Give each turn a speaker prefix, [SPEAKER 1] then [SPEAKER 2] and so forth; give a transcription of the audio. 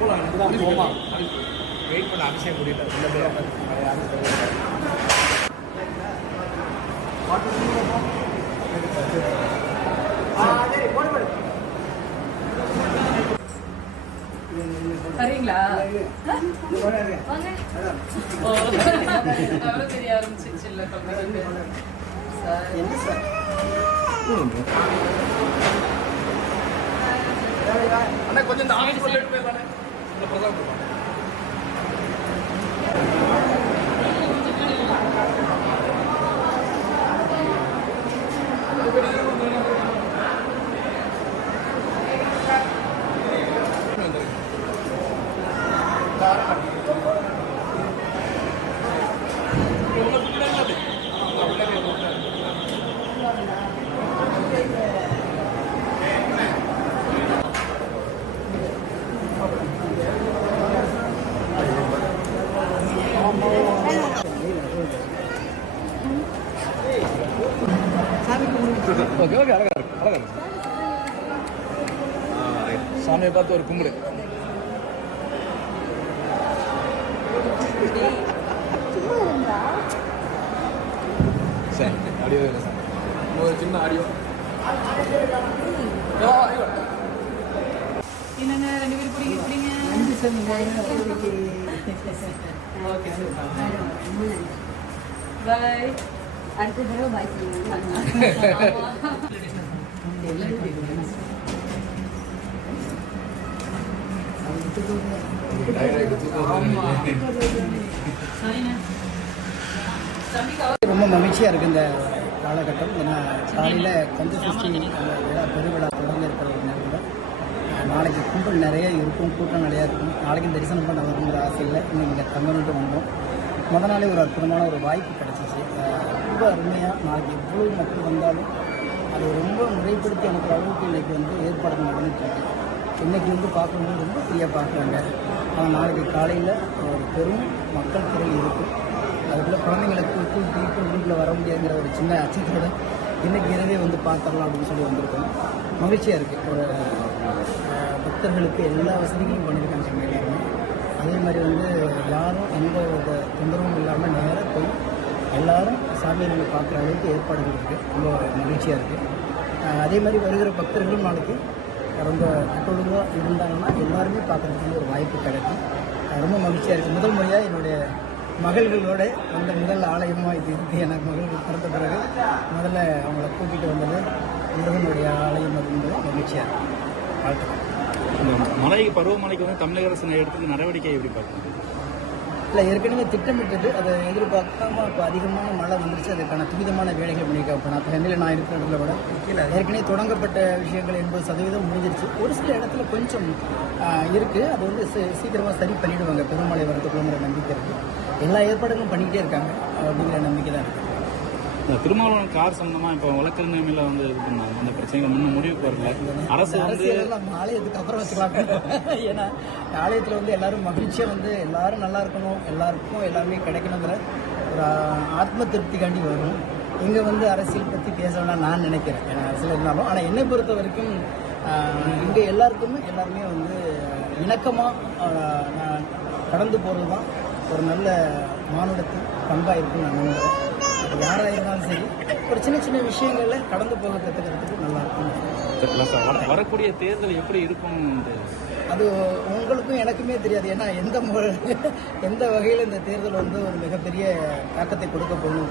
[SPEAKER 1] போமா
[SPEAKER 2] வெயிட் பண்ண அபிஷேகம் முடியல உள்ள போய்
[SPEAKER 3] சரிங்களா? அவ்வளோ தெரிய ஆரம்பிச்சிச்சு இல்லை சார்.
[SPEAKER 1] என்ன சார்?
[SPEAKER 2] அண்ணா கொஞ்சம் இந்த ஆஃபீஸ் உள்ள எடுத்து போய் பிரதான் ஓகே ஓகே அழகா இருக்கு அழகா இருக்கு. சாமியை பார்த்து ஒரு கும்பிடு. சரி ஆடியோ இல்லை சார் ஒரு சின்ன ஆடியோ.
[SPEAKER 3] என்னங்க ரெண்டு பேரும் பிடிங்க
[SPEAKER 1] சார்
[SPEAKER 3] ஓகே பாய்
[SPEAKER 4] அடுத்த தடவை பாய்
[SPEAKER 1] ரொம்ப மகிழ்ச்சியாக இருக்குது இந்த காலகட்டம். ஏன்னா காலையில் கந்த சஷ்டி விழா பெருவிழா தொடர்ந்து இருக்கிற ஒரு நேரத்தில் நாளைக்கு கும்பல் நிறைய இருக்கும் கூட்டம் நிறையா இருக்கும். நாளைக்கு தரிசனம் பண்ண வரணுங்கிற ஆசையில் இன்னும் இங்கே தங்கணுன்ட்டு வந்தோம். முத நாளே ஒரு அற்புதமான ஒரு வாய்ப்பு கிடச்சிச்சு. ரொம்ப அருமையாக நாளைக்கு எவ்வளோ மக்கள் வந்தாலும் அதை ரொம்ப முறைப்படுத்தி எனக்கு அளவுக்கு இன்றைக்கி வந்து ஏற்பாடு நடந்துட்டு இன்றைக்கி வந்து பார்க்கும்போது ரொம்ப ஃப்ரீயாக பார்க்குறாங்க ஆனால் நாளைக்கு காலையில் ஒரு பெரும் மக்கள் திரள் இருக்கும் அதுக்குள்ளே குழந்தைங்களுக்கு கூட்டி வீட்டில் வர முடியாதுங்கிற ஒரு சின்ன அச்சத்தோட இன்றைக்கி இரவே வந்து பார்த்துடலாம் அப்படின்னு சொல்லி வந்திருக்கோம். மகிழ்ச்சியாக இருக்குது ஒரு பக்தர்களுக்கு எல்லா வசதிகளும் பண்ணியிருக்காங்க இங்க எல்லாருமே. அதே மாதிரி வந்து யாரும் எந்த வித தொந்தரவும் எல்லாரும் சாமியை நம்ம பார்க்குற அளவுக்கு ஏற்பாடுகள் இருக்குது ரொம்ப மகிழ்ச்சியாக இருக்குது அதே மாதிரி வருகிற பக்தர்களும் நாளைக்கு ரொம்ப கட்டொழுங்காக இருந்தாங்கன்னா எல்லாருமே பார்க்குறதுக்கு ஒரு வாய்ப்பு கிடைக்கும். ரொம்ப மகிழ்ச்சியாக இருக்குது முதல் முறையாக என்னுடைய மகள்களோட அந்த முதல் ஆலயமாக இது இருக்குது எனக்கு மகள்கள் பிறந்த பிறகு முதல்ல அவங்கள கூட்டிகிட்டு வந்தது முருகனுடைய ஆலயம் அப்படின்றது மகிழ்ச்சியாக இருக்குது வாழ்த்துக்கள்.
[SPEAKER 5] இந்த மலை பருவமலைக்கு வந்து தமிழக அரசு எடுத்து நடவடிக்கை எப்படி பார்க்குறது
[SPEAKER 1] இல்லை ஏற்கனவே திட்டமிட்டது. அதை எதிர்பார்க்காம இப்போ அதிகமான மழை வந்துருச்சு. அதுக்கான துரிதமான வேலைகள் பண்ணியிருக்காங்க. இப்போ நான் சென்னையில் நான் இருக்கிற இடத்துல கூட ஏற்கனவே தொடங்கப்பட்ட விஷயங்கள் எண்பது சதவீதம் முடிஞ்சிருச்சு. ஒரு சில இடத்துல கொஞ்சம் இருக்குது அது வந்து சீ- சீக்கிரமா சரி பண்ணிடுவாங்க. பெருமழை வரத்துக்குள்ள நம்பிக்கை இருக்குது எல்லா ஏற்பாடுகளும் பண்ணிக்கிட்டே இருக்காங்க. அப்படிங்கிற நம்பிக்கை தான் இருக்குது
[SPEAKER 5] இந்த திருமாவளவன் கார் சம்பந்தமா இப்போ வழக்கல் நிலைமையில வந்து இது பண்ணாங்க. அந்த பிரச்சனைகள் இன்னும் முடிவுக்கு வரல அரசு வந்து
[SPEAKER 1] அரசியல் நம்ம ஆலயத்துக்கு அப்புறம் வச்சுக்கலாம். ஏன்னா ஆலயத்தில் வந்து எல்லாரும் மகிழ்ச்சியா வந்து எல்லாரும் நல்லா இருக்கணும். எல்லாருக்கும் எல்லாமே கிடைக்கணுங்கிற ஒரு ஆத்ம திருப்திக்காண்டி வரும். இங்கே வந்து அரசியல் பற்றி பேசணும்னா நான் நினைக்கிறேன். ஏன்னா அரசியல் இருந்தாலும். ஆனால் என்னை பொறுத்த வரைக்கும் இங்கே எல்லாருக்குமே எல்லாருமே வந்து இணக்கமாக நான் கடந்து போகிறது தான் ஒரு நல்ல மானுடத்தின் பண்பாக இருக்குன்னு நான் நினைக்கிறேன் சரி. ஒரு சின்ன சின்ன விஷயங்கள்ல கடந்து போக கற்றுக்கிறதுக்கு நல்லா இருக்கும்.
[SPEAKER 5] வரக்கூடிய தேர்தல் எப்படி இருக்கும்
[SPEAKER 1] அது உங்களுக்கும் எனக்குமே தெரியாது. ஏன்னா எந்த மு- எந்த வகையில் இந்த தேர்தல் வந்து ஒரு மிகப்பெரிய தாக்கத்தை கொடுக்க போகணும்